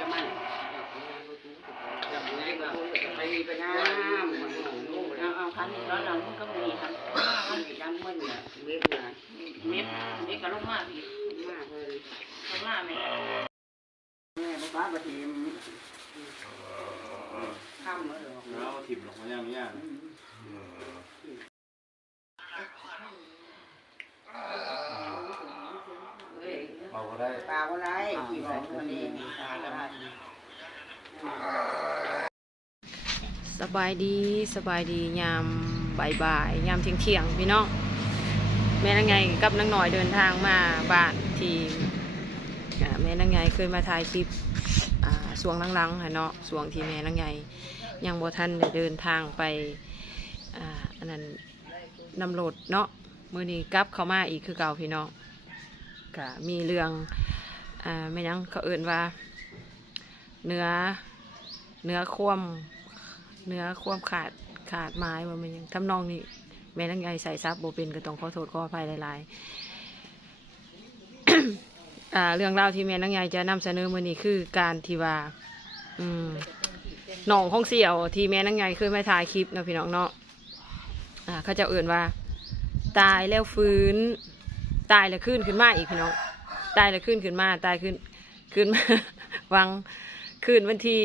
กับมันจับมือเล็กก็ไปมีไปน้ำเอาเอาคันร้อนหลังมันก็มีครับมันมีน้ำมันเนี่ยเม็ดเนี่ยเม็ดเม็ดกระลงมาพี่มากเลยลงมาแม่แม่ป้าปฏิมข้ามเลยหรอแล้วเอาถิ่มลงมาย่างย่าง เฮ้ย เอาก็ ได้ปลาอะไรกี่บอกวันนี้ปลาอะไรสบายดีสบายดียามบ่ายๆยามเที่ยงเที่ยงๆพี่น้องแม่นางไงกับนางหน่อยเดินทางมาบ้านที่อ่าแม่นางไงเคยมาถ่ายคลิปอ่าสวงหลังๆค่ะเนาะสวงที่แม่นางไงยังบ่ทันได้เดินทางไปอ่าอันนั้นนำรถเนาะมื้อนี้กลับเข้ามาอีกคือเก่าพี่น้อง ก็มีเรื่องอ่าแม่ยังเขาเอื่นว่า เนื้อเนื้อคว่ำเนื้อคว่ำขาดขาดไม้ว่ามันยังทำนองนี้แม่นังไงใส่ซับโบเป็นก็ต้องขอโทษขออภัยหลายๆเรื่องราที่แม่นังไงจะนำเสนอมือนี้คือการที่ว่าอืมหนองของเสี่ยวที่แม่นังไงเคยมาถ่ายคลิปนะพี่น้องเนาะเขาจะเอื่นว่า ตายแล้วฟื้น ตายแล้วขึ้นขึ้นมาอีกพี่น้องตายแล้วขึ้นขึ้นมาตายขึ้นขึ้นมาวังคืนวันที่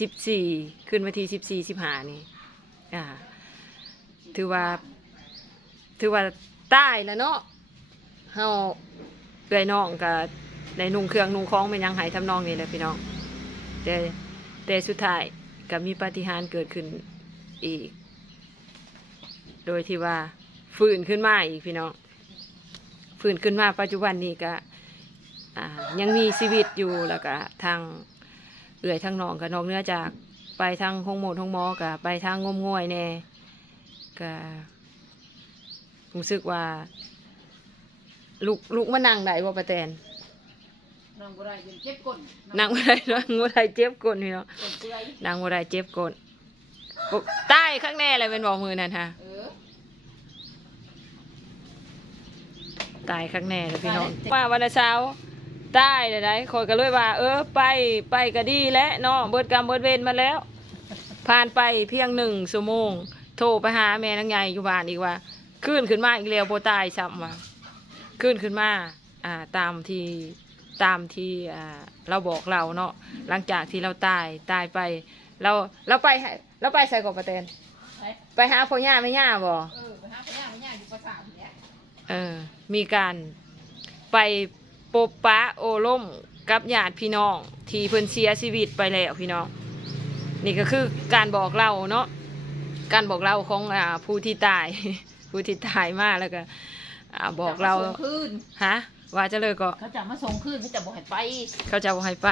สิบสี่คืนวันที่สิบสี่สิบห้านี่อ่าถือว่า ถือว่าใต้แล้วเนาะเฮาเอื้อยน้องกับในนุ่งเครื่องนุ่งคล้องเป็นยังหายทำนองนี่แหละพี่น้อง แต่แต่สุดท้ายก็มีปาฏิหาริย์เกิดขึ้นอีก โดยที่ว่า ฟื้นขึ้นมาอีกพี่น้อง ฟื้นขึ้นมาปัจจุบันนี้ก็อ่ายังมีชีวิตอยู่แล้วก็ทางเอื่อยทางน้องกับนอกเหนื้อจากไปทางห้องหมดห้องหมอกับไปทางงมงวยแน่ก็รู้สึกว่าลูกลูกมานั่งได้บ่ประแตนนางบุไรยืนเจ็บก้นนั่งบ่ได้นั่งบ่ได้เจ็บก้นพี่เนาะก้นเปื่อยนั่งบ่ได้เจ็บก้นปกใต้ข้างแน่เลยเป็นบอกมือนั่นฮะ เออ ตายข้างแน่เลยพี่น้องว่าวันเช้าร์ใต้เลยได้คอยก็เลยว่า เออไปไปก็ดีแล้วเนาะเบิดกรรมเบิดเวรมาแล้ว ผ่านไปเพียงหนึ่งชั่วโมง โทรไปหาแม่นางใหญ่อยู่บ้านอีกว่าขึ้นขึ้นมาอีกแล้วโบตายซ้ำว่าขึ้นขึ้นมาอ่าตามที่ตามที่อ่าเราบอกเราเนาะหลังจากที่เราตายตายไป เราเราไปให้เราไปใส่กอบประเตนไปไปหาพ่อย่าไม่ย่าบ่เออไปหาพญาพญาอยู่ประสาท เนี่ยเออมีการไปปบปะโอล่มกับญาติพี่น้อง ที่เพิ่นเสียชีวิตไปแล้วพี่น้อง นี่ก็คือการบอกเล่าเนาะการบอกเล่าของอ่าผู้ที่ตาย ผู้ที่ตายมาแล้วก็อ่าบอกเราส่งคืนฮะว่าจะเลยก็ เขาจะมาส่งคืนเขาจะบอกให้ไป เขาจะบ่ให้ไป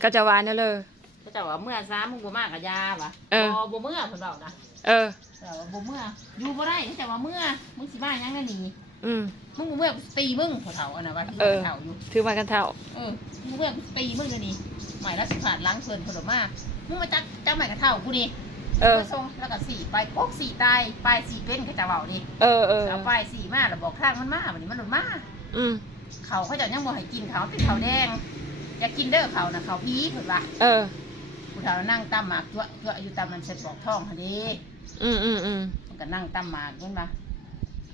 เขาจะวานนั่นเลย เขาจะว่าเมื่อซ้ำมึงบ่มากกับยาวะเออ บ่เมื่อเพิ่นบอกนะเออ แต่ว่าบ่เมื่ออยู่บ่ได้เขาจะว่าเมื่อมึงสิมาหยังนั่นนี่ อืม มึงบ่เมื่อกูตีมึงเขาเฒ่าอันน่ะว่าที่เออเฒ่าอยู่ถือมากันเท่า เออมึงเมื่อกูตีมึงเดี๋ยวนี้ใหม่ละสิผ่านล้างเพิ่นเพิ่นบอกมามึงมาจักจักใหม่กับเฒ่ากูนี่เออ มาส่งแล้วก็สี่ไปปกสี่ตายปลายสี่เป็นเขาจะเว้านี่เออเออเอาปลายสี่มาแล้วบอกข้างมันมาวันนี้มันหลุดมา อืม เขาเขาจะยังบ่ให้กินเขาเป็นเขาวแดงอยากกินเด้อเขานะเขาพีเพิ่นว่าเออ ผู้เฒ่านั่งตั้มหมากตัวตัวอยู่ตามมันเสร็จบอกท้องหั่นเด้อืมอืมอืมมันก็นั่งตั้มหมากเพิ่นว่า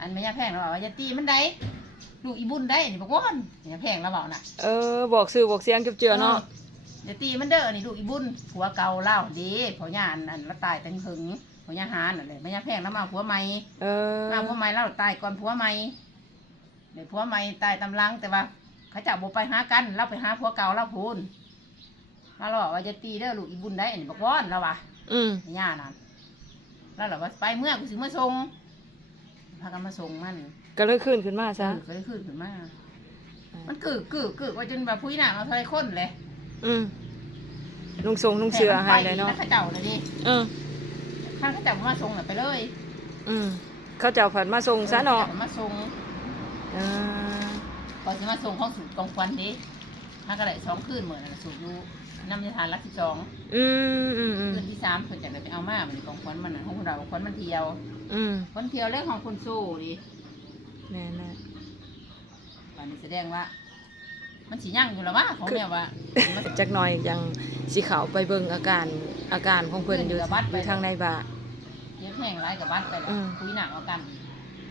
อันไม่ยาแพงแล้วว่าอย่าตีมันได้ลูกอีบุญได้นี่บอกว่าอย่าแพงแล้วเว้าน่ะเออบอกสื่อบอกเสียงจุบเจือเนาะอย่าตีมันเด้อนี่ลูกอีบุญผัวเก่าเล่าเด้ผัวย่าอันนั้นแล้วตายตั้งหึงผัวย่าหานั่นแหละไม่ยาแพงแล้วมาผัวใหม่เออมาผัวใหม่เล่าตายก่อนผัวใหม่เดี๋ยวผัวใหม่ตายตำลังแต่ว่าเขาจะบอกไปหากันเราไปหาผัวเก่าเราพูนมาเราบอกว่าจะตีเด้อลูกอีบุญได้อันนี้บอกว่อนเราว่ะอืมย่านั่นแล้วเราว่าไปเมื่อกูสิมาส่ง พากันมาส่งมันก็เลยขึ้นขึ้นมาเอซะอเคยขึ้นขึ้นมามันกึกกึกกึกว่าจนแบบผู้หญิงเอาเทยข้นเลยอืมลุงทรงลุงเสือให้เลยเนาะแข้าเจ้าเลยดิอืมข้างข้าเจ้ามาส่งน่ะไปเลย อืมเขาจะเอาผัดมาส่งซะเนาะข้จ้มาส่งอ่าก่อนจะมาส่งห้องสูตรกองควันดิ ถ้าก็ได้สองคืนเหมือนกันสูตรอยู่น้ำยาทานรักสิบสองอืมอืมอืมคืนที่สามเพิ่นจะได้ไปเอามามันกองควันมันน่ะของเราควันมันเที่ยวอืมคนเที่ยวเรื่องของคนสู้ดิแน่แน่วันนี้แสดงว่า มันสิยั่งอยู่แล้ววะของแม่ว่ามันจักหน่อยยังสิเขาไปเบิ่งอาการอาการของเพิ่นอยู่อยู่ทางในบ่าเย็บแห้งไรกับบ้านไปแล้วอืมคุยหนักเอากัน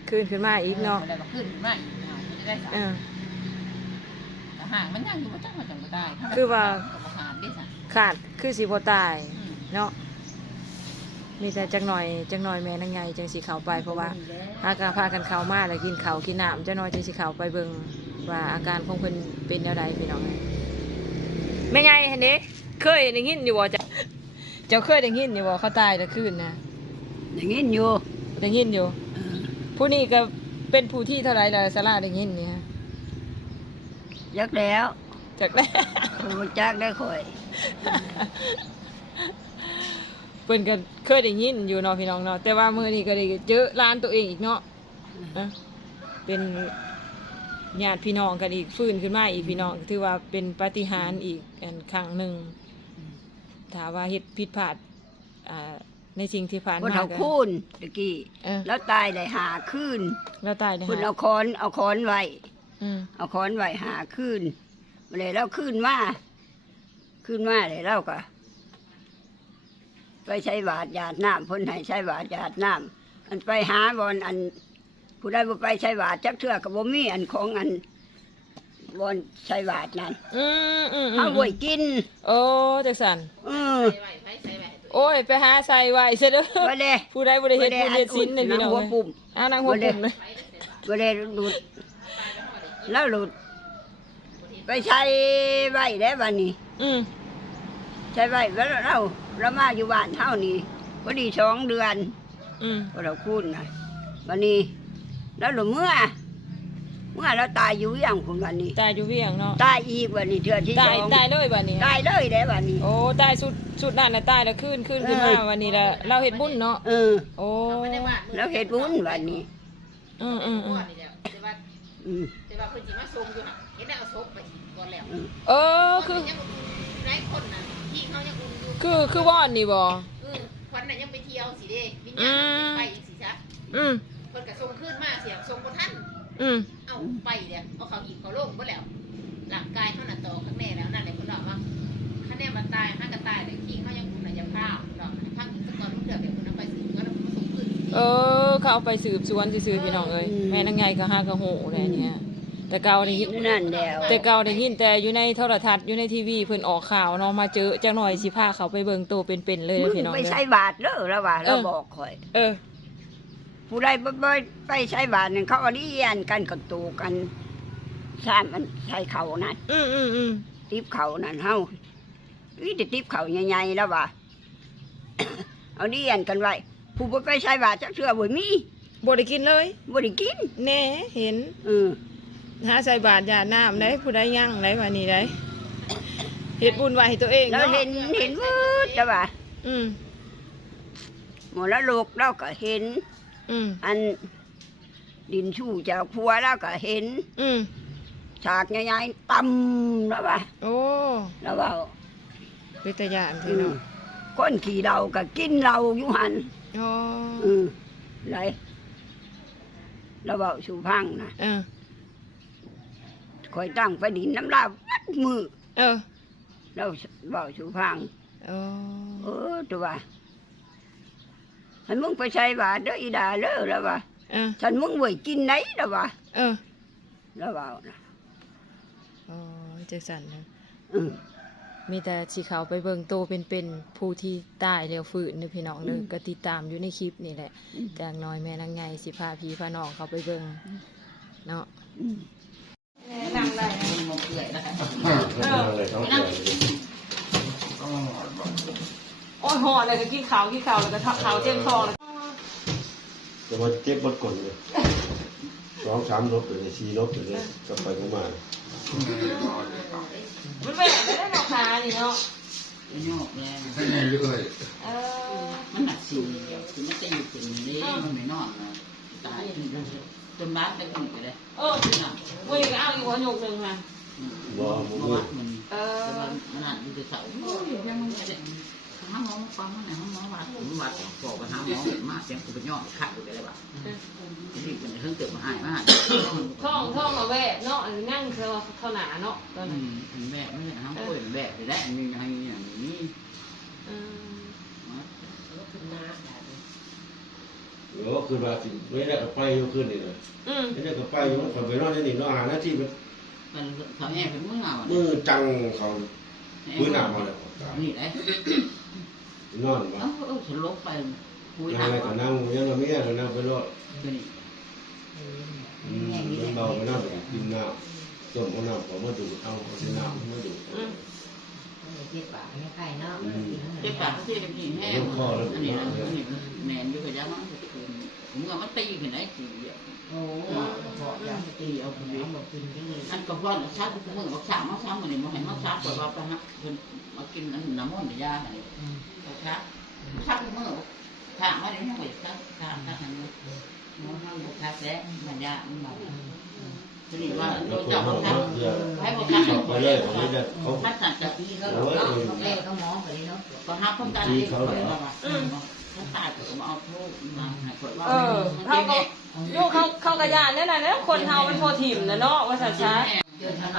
คืนขึ้นมาอีกเนาะไม่ได้มาขึ้นไม่เอาไม่ได้สาเออแต่ ห่างมันยั่งอยู่บ่จังมันจังบ่ได้ถ้มันคือว่ากับบ่ขาดได้ซะขาดคือสิบ่ตายอืมเนาะมีแต่จักหน่อยจักหน่อยแม่นางไงจังสิเข้าไปเพราะว่าหากาพากันเข้ามาแล้วกินข้าวกินน้ำจักหน่อยจังสิเข้าไปเบิ่งว่าอาการของเพิ่นเป็นแนวใดพี่น้องแม่ไงเห็นเด้เคยได้ยินอยู่บ่จ้ะเจ้าเคยได้ยินอยู่บ่เขาตายแต่คืนนะอย่างนี้อยู่ได้ยินอยู่ผู้นี้ก็เป็นผู้ที่เท่าไหรล่ะสาราได้ยินเนี่ย ยักแล้วจากแรกรู้จักได้ค่อยเพิ่นก็เคยได้ยินอยู่เนาะพี่น้องเนาะแต่ว่ามื้อนี้ก็ได้เจอร้านตัวเองอีกเนาะอะเป็นญาติพี่น้องกันอีกฟื้นขึ้นมาอีกพี่น้องถือว่าเป็นปาฏิหาริย์อีกอันครั้งหนึ่งถ้าว่าเฮ็ดผิดพลาดอ่าในสิ่งที่ผ่านคนมาเขาก็คูนตะกี้เออแล้วตายได้หาคืนแล้วตายได้คุณหาเอาค้อนเอาค้อนไว้อืม เอาค้อนไว้หาคืนมาเลยแล้วคืนมาคืนมาเลยเราก็ไปใช้บาดหยาดน้ำเพ้นให้ใช้บาดหยาดน้ำอันไปหาบอนอัน ผู้ใดบ่ไปใช้บาดจักเทื่อกับบ่มีอันของอันบอนใช้บาดนั่นอืมอืมอืเอามไว้กินโอ้จักสันเออโอ้ย ไปหาใส่ไว้ซะเด้อบ่ได้ผู้ใดบ่ได้เฮ็ดบ่บุญเฮ็ดศีลเลยพี่น้องหัวเอ้ยปุ่มอ่านางหัวปุ่มเลย บ่ได้หลุด แล้วหลุด ไปใช้ไว้ได้บัดนี้ อืมใช้ไว้แล้วเราเรามาอยู่บ้านเฮานี่พอดีสองเดือนอืมพอเราคูณนะวันนี้ แล้วหลุดเมื่อ เมื่อเราตายอยู่อย่างคุณวันนี้ ตายอยู่เวียงเนาะตายอีกวันนี้เทื่อที่สตายองตายเลยบัดนี้ ตายเลยได้วันนี้ โอ้ตายสุดสุดนั่นน่ะตายแล้วขึ้นขึ้นขึ้นมาเออวันนี้ละเราเฮ็ดบุญเนาะเออ โอ้แล้วเฮ็ดบุญวันนี้ อืมอืมอืมแต่ว่าอืม แต่ว่าเพิ่นสิมาส่งอยู่หั่นเห็นได้เอาศพไปก่อนแล้วเออคือยังหลายคนน่ะที่เขายังอุ่นอยู่คือคือว่อนนี่บ่เออคนน่ะยังไปเที่ยวสิเด้วิญญาณยังไปอีกสิจ๊ะอืมเพิ่นก็ส่งขึ้นมาเสียส่งบ่ทันอืมเอาไปเดี๋ยวเอาเขาอีกเขาลงบ่แล้วร่างกายเขาน่ะต่อข้างในแล้วนั่นแหละเพิ่นบอกว่าคะแนนมันตายห้าก็ตายแต่ขี้เขายังอุ่นน่ะอย่าพลาดดอกพักอีกสักก่อนลูกเดือดเดี๋ยวเพิ่นเอาไปสืบก็แล้วมาส่งขึ้นเออ เขาเอาไปสืบสวนซื่อๆพี่น้องเอ้ยแม่นางไงก็หากะโหแหละเนี่ยแต่เก่าได้ยินนั่นแล้วแต่เก่าได้ยินแต่อยู่ในโทรทัศน์อยู่ในทีวีเพิ่นออกข่าวเนาะมาเจอจักหน่อยสิพาเขาไปเบิ่งตัวเป็นๆเลยมึเด้งอพี่น้องไปเด้ใช้อบาทเด้อแล้วว่าเราบอกข่อย เออ ผู้ใดบ่บ่ไปใช้บาทนั่นเขาเอาเรียนกันกับตูกันสร้างมันใช้เขานั่นอืมอืมอืมติบเขานั่นเฮาวิแต่ติบเขาใหญ่ๆแล้วว่าเอาเรียนกันไว้ ผู้บ่ไปใช้บาทจักเทื่อบ่มีบ่ได้กินเลยบ่ได้กินแน่เห็นเออหาใส่บาตรยาน้ำได้ผู้ใดยั่งได้วันนี้ได้เฮ็ดบุญไว้ให้ตัวเองแล้วเนาะเห็นเห็นวืดจ้ะว่าอืมหมดแล้วลูกเราก็เห็น อืมอัน ดินชู่จากพัวเราก็เห็น อืมฉากใหญ่ๆต่ำแล้วว่าโอ้แล้วว่าเป็นตาญาณอืพี่มเนาะ คนขี่เราก็กินเราอยู่หัน อ๋ออืมไรแล้วเบาสู่พังนะเออ คอยตั้งไปดินน้ำลาวัดมือ เออแล้วเบาสู่พังอ๋อเออตัวว่าให้มึงไปใช้บาทเด้ออีดาเด้อแล้วว่าเออฉันมึงไว้กินไหนแล้วว่าเออแล้วเบานะอ๋อจังซั่นนะอืม มีแต่สิเขาไปเบิ่งโตเป็นๆผู้ที่ตายแล้วฟื้นเด้อพี่น้องเด้อก็ติดตามอยู่ในคลิปนี่แหละแต่อย่างน้อยแม่นางไงสิพาพี่พาน้องเขาไปเบิ่งเนาะอืมนั่งได้หมกเอื่อยแล้วกันโอ้ยหอเลยก็กินข้าวกินข้าวแล้วก็ทักข้าวเต็มท้องแล้วจะมาเจ็บบดกลเลยสองสามลบเลยสี่ลบเลยก็ไปก็มา มันแหวกไม่ได้เนาะขานี่เนาะโยกแล้ว ให้แน่เรื่อยเออมันหนักสิวเดียวคือมันจะอยู่เป็นนี้มันไม่นอนนะตายจนบ้านไปถึงไปเลยเออวันนี้ก็เอาอีกหัวโยกหนึ่งมาบ่เพบ่ราะบ่ว่ามันเออมันหนักอยู่ที่เสาโอ้ยยังไม่ได้ หาหมอมาฟังมันไหนหาหมอวัดผมวัดบอกไปหาหมอมากเสียงกูไปย่อขาดกูได้เลยว่ะที่เป็นเครื่องเกิดมาหายมาหายท่องท่องเอาแวะเนาะนั่งเท่าเท่าหนาเนาะตอนนั้นแบบไม่ได้ทำกล้วยแบบได้มีอะไรอย่างนี้อืมเดี๋ยวก็คือว่าสิไม่ได้ก็ไปยู่คืนนี่เลยอืมไม่ได้ก็ไปยู่มันไปนอนนนี่นอนหาหน้าที่มันมันเขาแอบเป็นมือเอาวมือจังเขาพื้นหนาวมาเลยนี่ได้ นอนเอมาอเออฉันลบไปคุยยังหนัไงก็นั่งยังไงไม่ยังก็นั่งไปรอดนี่อืมมันเบาไปนั่งกินน้ำต้มเอาน้ำผมมาดูเอาเอาน้ำมาดูเจ็บปากไม่ไข่เนาะเจ็บปากก็ที่จะมีแห้งอันนี้อันนี้แหนนอยู่กับยามันผมว่ามันตีกันได้สิโอ้พอจะตีเอาคนน้ำมากินที่นี่อันก็พ่อชาติทุกมือบอกชามาชามันนี่มันเห็นมันชาปล่อยว่าไปฮะเพิ่นมากินอันน้ำมันยาอะไร ชาชาทุกมือชามาได้ยังไงชาชาชาอันนี้มันทำบุคคลแล้วมันยามันแบบทีนี้ว่าแล้วเราคนจะเขามาทเพื่อำให้บุคคลเขาไปเลยเขาไม่ได้เขานักสัตว์จะนี่ก็หลอกเนาะแม่ก็มองไปเนาะก็ห้ามป้องกันเองเขาเลยว่าถ้าตายก็มาเอาโทษมาให้คนว่าเออเขาก็อยู่เขาเขากระยานเนี่ยนะเนี่ยคนเฮามันโทษถิ่มนะเนาะว่าสัตว์ช้า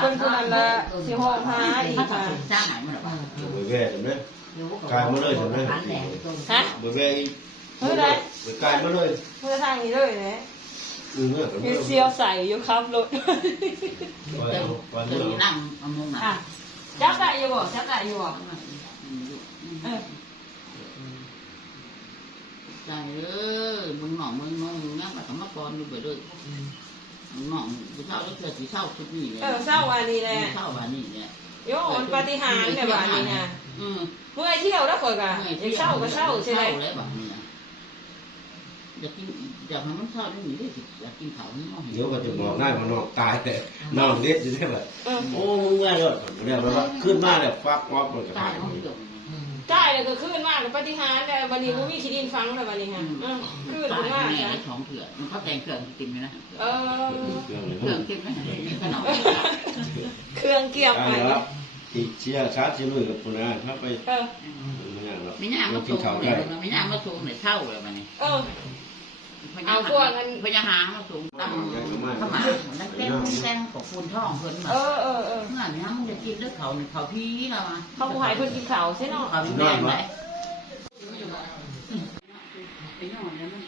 คนคนนั้นละสิหอบหาอีกถ้าค่ะ สร้างใหม่เมื่อไหร่ไปแว่ใช่ไหมฮะไปแว่เฮ้ยได้ไปกายมาเลยเพื่อทางนี้เลยเนี่ยอือเนี่ยมีเซียวใส่อยู่ครับรถไปเติมเอาไปเติเอามนั่งเอามุงหนัอะกจับได้อยู่บ่จับได้อยู่บ่เออใจเอ้ยมึงหน่องมึงน้องมึงนั่งมาทำมาก่อนดูไปเลยมึงหน่องกูเช่าแล้วเกิดสีเช่าชุดนี้เลยเออเศร้าวันนี้แหละเช่าวันนี้เนี่ยโยมันปาฏิหาริย์เนี่ยวันนี้นะ อืมเมื่อเที่ยวแล้วข่อยก็อยากเศร้าก็เศร้าใช่ไหมแล้วแบบนี้อยากกินอยากให้มันเช่าได้หนีได้สิอยากกินเขาไม่เอาเดี๋ยวก็จะบอกได้ว่านอกตายแต่นอกเด็ดอยู่ได้แบบเออโอ้มึงแว่เลยเดี๋ยวมันขึ้นมาแล้วฟักออกมันก็ตาหายยเขาไม่เดือดจ่ายเลยก็ขึ้นมากกับปาฏิหาริย์แต่วันนี้บ่มีขี้ดินฟังเลยวันนี้ฮะเออขึ้นตายขึ้นมากแม่จ้ะสองเถื่อนมันเขาแต่งเถื่อนติมเลยนะเออเครื่องเครื่องเก็บไว้ขนมเครื่องเกี่ยวอ่าไปแล้ว อีกเชียร์ชาร์จเชียร์ลุยกับคุณอาถ้าไปเออ ไม่ยากหรอกไม่ย่างมากิสูนงข้าวเลได้ยไม่ย่างมาสูงเลยเท่าเลยมันนี่เออพญาหามาสูงตั้งเข้ามานั่งแก้งแก้งของคุณท่องเพิ่นมาเออเออเออเมื่อนี้มึงจะกินด้วยเขาเขาพี่เรามาเขาผู้หายเพิ่นกินข้าวใช่เนาะเขาพี่แม่ไหมไปนอนแล้วมัน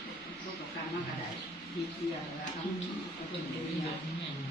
มันกับการมากระไดทีเดียวแล้วมันเป็นเป็น